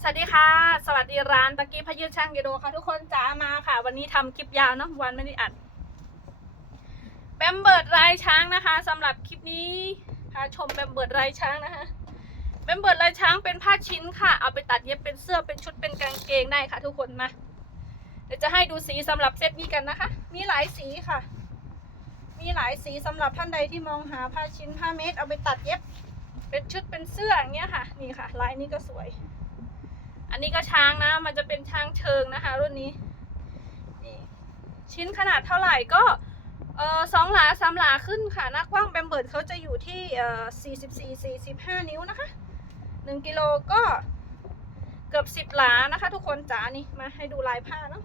สวัสดีค่ะ สวัสดีร้านตะกี้พยืดช่างกิโดค่ะทุกคนจ้ามาค่ะ วันนี้ทำคลิปยาวเนอะวันไม่ได้อัดแบมเบิร์ดลายช้างนะคะสำหรับคลิปนี้พาชมแบมเบิร์ดลายช้างนะคะแบมเบิร์ดลายช้างเป็นผ้าชิ้นค่ะ เอาไปตัดเย็บเป็นเสื้อเป็นชุดเป็นกางเกงได้ค่ะ ทุกคนมาเดี๋ยวจะให้ดูสีสำหรับเซตนี้กันนะคะ มีหลายสีค่ะ มีหลายสีสำหรับท่านใดที่มองหาผ้าชิ้นผ้าเมตรเอาไปตัดเย็บ เป็นชุดเป็นเสื้ออย่างเงี้ยค่ะ นี่ค่ะลายนี้ก็สวย อันนี้ก็ช้างนะ มันจะเป็นช้างเชิงนะคะ รุ่นนี้ ชิ้นขนาดเท่าไหร่ก็เออสองหลาสามหลาขึ้นค่ะหน้ากว้างแบมเบิร์ดเขาจะอยู่ที่เออสี่สิบสี่สี่สิบห้านิ้วนะคะหนึ่งกิโลก็เกือบสิบหลานะคะ ทุกคนจ๋านี่มาให้ดูลายผ้าเนาะ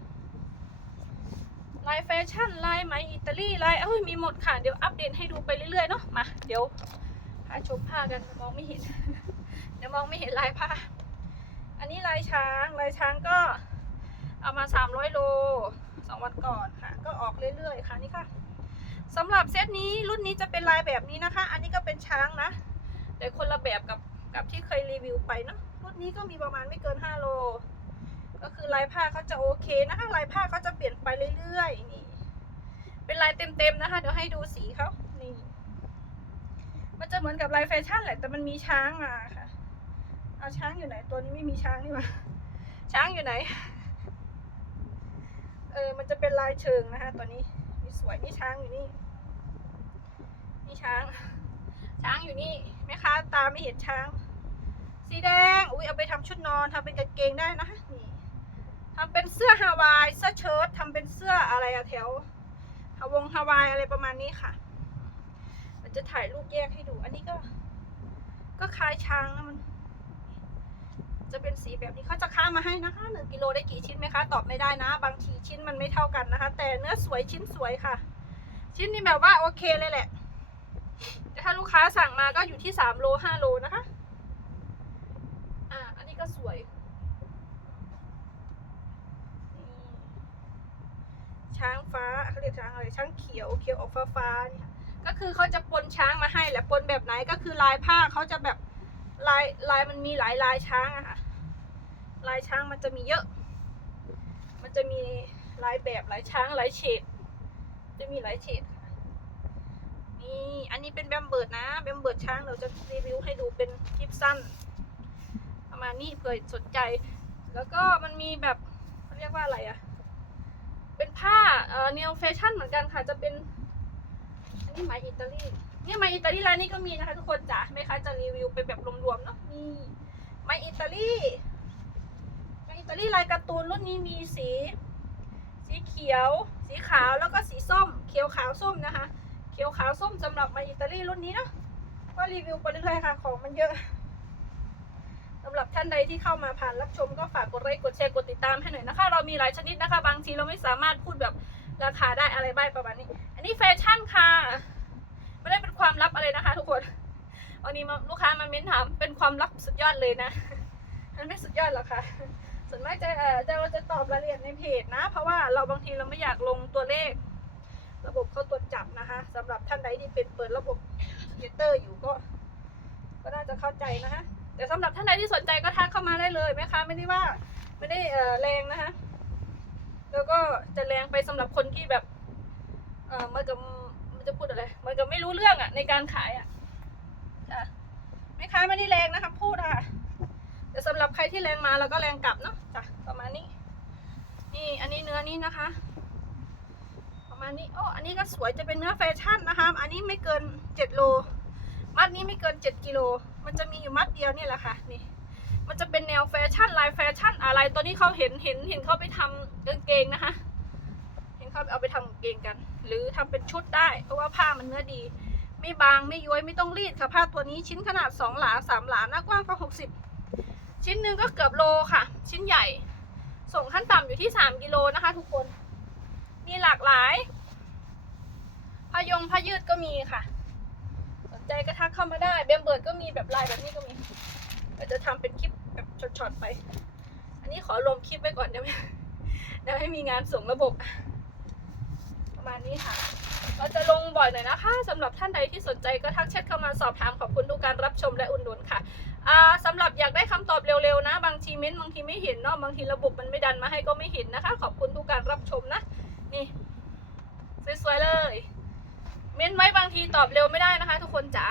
ลายแฟชั่นลายไหมอิตาลีลายเอ้ยมีหมดค่ะ เดี๋ยวอัปเดตให้ดูไปเรื่อยๆเนาะมาเดี๋ยวพาชมผ้ากันมองไม่เห็น เดี๋ยวมองไม่เห็นลายผ้า อันนี้ลายช้างลายช้างก็เอามา 300 โลสองวันก่อนค่ะ ก็ออกเรื่อยๆ ค่ะนี่ค่ะสำหรับเซตนี้รุ่นนี้จะเป็นลายแบบนี้นะคะ อันนี้ก็เป็นช้างนะ แต่คนละแบบกับกับที่เคยรีวิวไปเนาะรุ่นนี้ก็มีประมาณไม่เกิน 5 โล ก็คือลายผ้าเขาจะโอเคนะคะลายผ้าเขาจะเปลี่ยนไปเรื่อยๆนี่เป็นลายเต็มๆนะคะ เดี๋ยวให้ดูสีเขานี่มันจะเหมือนกับลายแฟชั่นแหละแต่มันมีช้างมาค่ะ เอาช้างอยู่ไหน ตัวนี้ไม่มีช้างนี่หว่าช้างอยู่ไหน เออ มันจะเป็นลายเชิงนะคะตัวนี้นี่สวยนี่ช้างอยู่นี่ นี่ช้าง ช้างอยู่นี่แม่ค้าตาไม่เห็นช้าง สีแดง อุ้ยเอาไปทำชุดนอนทำเป็นกางเกงได้นะคะนี่ทำเป็นเสื้อฮาวายเสื้อเชิ้ตทำเป็นเสื้ออะไรอะแถวฮาวงฮาวายอะไรประมาณนี้ค่ะมันจะถ่ายรูปแยกให้ดู อันนี้ก็ ก็คล้ายช้างนะมัน จะเป็นสีแบบนี้เขาจะค้ามาให้นะคะหนึ่งกิโลได้กี่ชิ้นไหมคะตอบไม่ได้นะ บางทีชิ้นมันไม่เท่ากันนะคะ แต่เนื้อสวยชิ้นสวยค่ะ ชิ้นนี้แบบว่าโอเคเลยแหละแต่ถ้าลูกค้าสั่งมาก็อยู่ที่สามโลห้าโลนะคะอ่าอันนี้ก็สวยช้างฟ้าเขาเรียกช้างอะไรช้างเขียวเขียวออกฟ้าฟ้าเนี่ยก็คือเขาจะปนช้างมาให้แหละปนแบบไหนก็คือลายผ้าเขาจะแบบลายลายมันมีหลายลายช้างอะค่ะ ลายช้างมันจะมีเยอะ มันจะมีลายแบบลายช้างลายเฉด จะมีหลายเฉดนี่ อันนี้เป็นแบมเบิร์ดนะแบมเบิร์ดช้างเราจะรีวิวให้ดูเป็นคลิปสั้น ประมาณนี้เผื่อสนใจ แล้วก็มันมีแบบเขาเรียกว่าอะไรอะเป็นผ้าเอ่อแนวแฟชั่นเหมือนกันค่ะจะเป็นอันนี้ไหมอิตาลีเนี่ยไหมอิตาลีร้านนี้ก็มีนะคะทุกคนจ้ะแม่ค้าจะรีวิวเป็นแบบรวมๆเนาะนี่ไหมอิตาลี ตาลีลายการ์ตูนรุ่นนี้มีสี สีเขียว สีขาวแล้วก็สีส้ม เขียวขาวส้มนะคะ เขียวขาวส้มสำหรับไหมอิตาลีรุ่นนี้เนาะก็รีวิวไปเรื่อยๆค่ะของมันเยอะสำหรับท่านใดที่เข้ามาผ่านรับชมก็ฝากกดไลค์กดแชร์กดติดตามให้หน่อยนะคะ เรามีหลายชนิดนะคะ บางทีเราไม่สามารถพูดแบบราคาได้อะไรบ้างประมาณนี้ อันนี้แฟชั่นค่ะ ไม่ได้เป็นความลับอะไรนะคะ ทุกคนวันนี้ลูกค้ามาเม้นถามเป็นความลับสุดยอดเลยนะ มันไม่สุดยอดหรอกค่ะ ส่วนมากจะเออจะเราจะตอบรายละเอียดในเพจนะ เพราะว่าเราบางทีเราไม่อยากลงตัวเลข ระบบเขาตรวจจับนะคะสำหรับท่านใดที่เป็นเปิดระบบคอมพิวเตอร์อยู่ก็ ก็น่าจะเข้าใจนะคะแต่สำหรับท่านใดที่สนใจก็ทักเข้ามาได้เลยแม่ค้าไม่ได้ว่าไม่ได้เออแรงนะคะแล้วก็จะแรงไปสำหรับคนที่แบบเออเหมันกับมันจะพูดอะไรเหมันกับไม่รู้เรื่องอะในการขายอะจ้ะแม่ค้าไม่ได้แรงนะคะพูดอะ แต่สำหรับใครที่แรงมาเราก็แรงกลับเนาะจ้ะประมาณนี้ นี่อันนี้เนื้อนี้นะคะ ประมาณนี้โอ้อันนี้ก็สวยจะเป็นเนื้อแฟชั่นนะคะ อันนี้ไม่เกินเจ็ดโล มัดนี้ไม่เกินเจ็ดกิโล มันจะมีอยู่มัดเดียวนี่แหละค่ะนี่ มันจะเป็นแนวแฟชั่นลายแฟชั่นอะไรตัวนี้เขาเห็นเห็นเห็นเขาไปทำกางเกงนะคะเห็นเขาเอาไปทำกางเกงกัน หรือทำเป็นชุดได้ เพราะว่าผ้ามันเนื้อดี ไม่บางไม่ย้วยไม่ต้องรีดค่ะผ้าตัวนี้ชิ้นขนาดสองหลาสามหลาหน้ากว้างก็หกสิบ ชิ้นหนึ่งก็เกือบโลค่ะ ชิ้นใหญ่ ส่งขั้นต่ำอยู่ที่สามกิโลนะคะ ทุกคน มีหลากหลายผ้ายงผ้ายืดก็มีค่ะ สนใจก็ทักเข้ามาได้เบมเบิร์ดก็มีแบบลายแบบนี้ก็มีเราจะทำเป็นคลิปแบบช็อตๆไป อันนี้ขอรวมคลิปไว้ก่อนเดี๋ยวไม่เดี๋ยวให้มีงานส่งระบบ ประมาณนี้ค่ะเราจะลงบ่อยหน่อยนะคะสำหรับท่านใดที่สนใจก็ทักแชทเข้ามาสอบถามขอบคุณทุกการรับชมและอุ่นหนุนค่ะ สำหรับอยากได้คำตอบเร็วๆนะ บางทีเม้นต์บางทีไม่เนาะบางทีระบบมันไม่ดันมาให้ก็ไม่เห็นนะคะ ขอบคุณทุกการรับชมนะ นี่สวยๆเลย เม้นไว้บางทีตอบเร็วไม่ได้นะคะ ทุกคนจ๋า